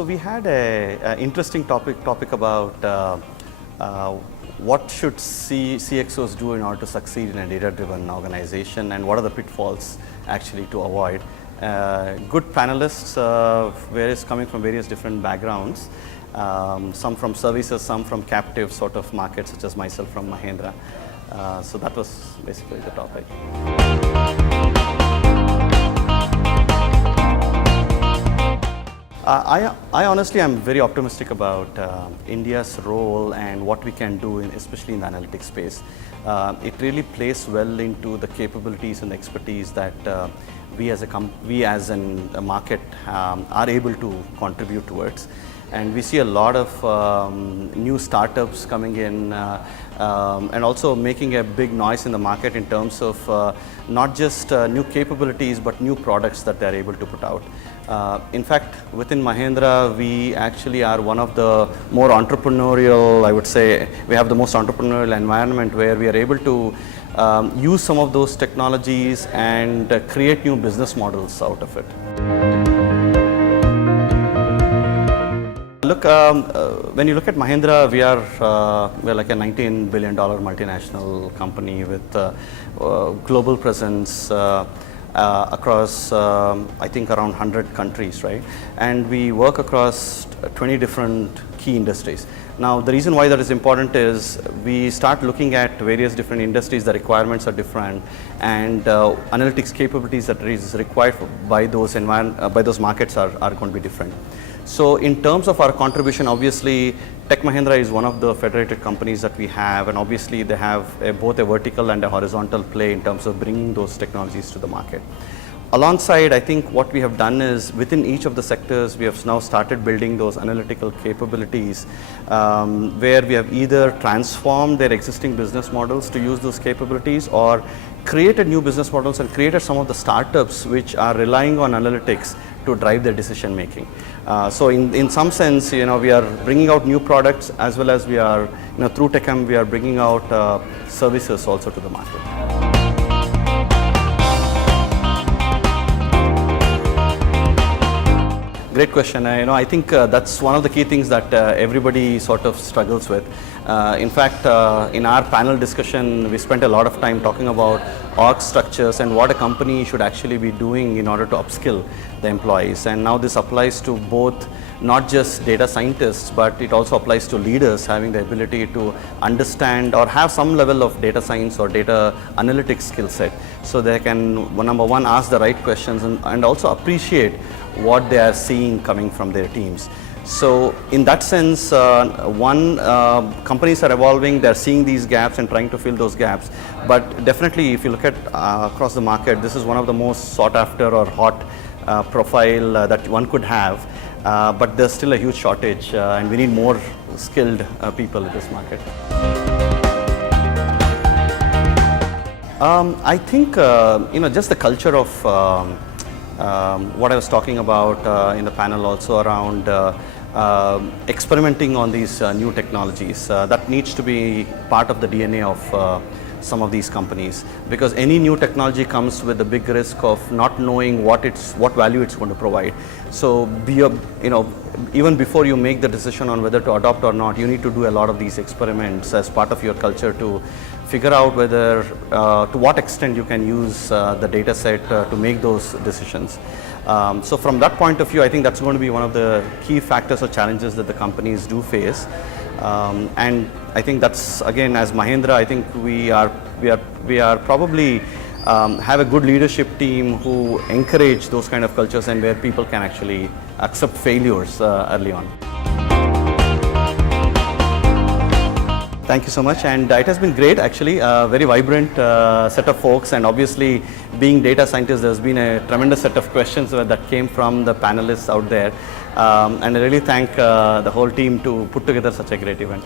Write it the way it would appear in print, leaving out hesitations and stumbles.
So we had a interesting topic about what should CXOs do in order to succeed in a data-driven organization, and what are the pitfalls actually to avoid. Good panelists, various coming from various different backgrounds, some from services, some from captive sort of markets, such as myself from Mahindra. So that was basically the topic. I honestly am very optimistic about India's role and what we can do, especially in the analytics space. It really plays well into the capabilities and expertise that we as a market are able to contribute towards. And we see a lot of new startups coming in and also making a big noise in the market in terms of not just new capabilities but new products that they are able to put out. In fact, within Mahindra, we actually are one of the more entrepreneurial, I would say, we have the most entrepreneurial environment where we are able to use some of those technologies and create new business models out of it. Look, when you look at Mahindra, we're like a $19 billion multinational company with global presence across, I think, around 100 countries, right? And we work across 20 different key industries. Now, the reason why that is important is we start looking at various different industries, the requirements are different, and analytics capabilities that is required by those markets are going to be different. So in terms of our contribution, obviously, Tech Mahindra is one of the federated companies that we have, and obviously they have both a vertical and a horizontal play in terms of bringing those technologies to the market. Alongside, I think what we have done is within each of the sectors, we have now started building those analytical capabilities where we have either transformed their existing business models to use those capabilities, or created new business models and created some of the startups which are relying on analytics to drive their decision making. So in some sense, we are bringing out new products, as well as we are, through TechM, we are bringing out services also to the market. Great question. I think that's one of the key things that everybody sort of struggles with. In fact, in our panel discussion, we spent a lot of time talking about org structures and what a company should actually be doing in order to upskill the employees. And now this applies to both not just data scientists, but it also applies to leaders having the ability to understand or have some level of data science or data analytics skill set, so they can, number one, ask the right questions and also appreciate what they are seeing coming from their teams. So in that sense, companies are evolving, they're seeing these gaps and trying to fill those gaps. But definitely, if you look at across the market, this is one of the most sought after or hot profile that one could have. But there's still a huge shortage and we need more skilled people in this market. I think, just the culture of what I was talking about in the panel also around experimenting on these new technologies. That needs to be part of the DNA of some of these companies, because any new technology comes with the big risk of not knowing what value it's going to provide. So even before you make the decision on whether to adopt or not, you need to do a lot of these experiments as part of your culture to figure out whether, to what extent you can use the data set to make those decisions. So from that point of view, I think that's going to be one of the key factors or challenges that the companies do face. And I think that's, again, as Mahindra, I think we are probably have a good leadership team who encourage those kind of cultures and where people can actually accept failures early on. Thank you so much, and it has been great actually, very vibrant set of folks, and obviously being data scientists, there's been a tremendous set of questions that came from the panelists out there, and I really thank the whole team to put together such a great event.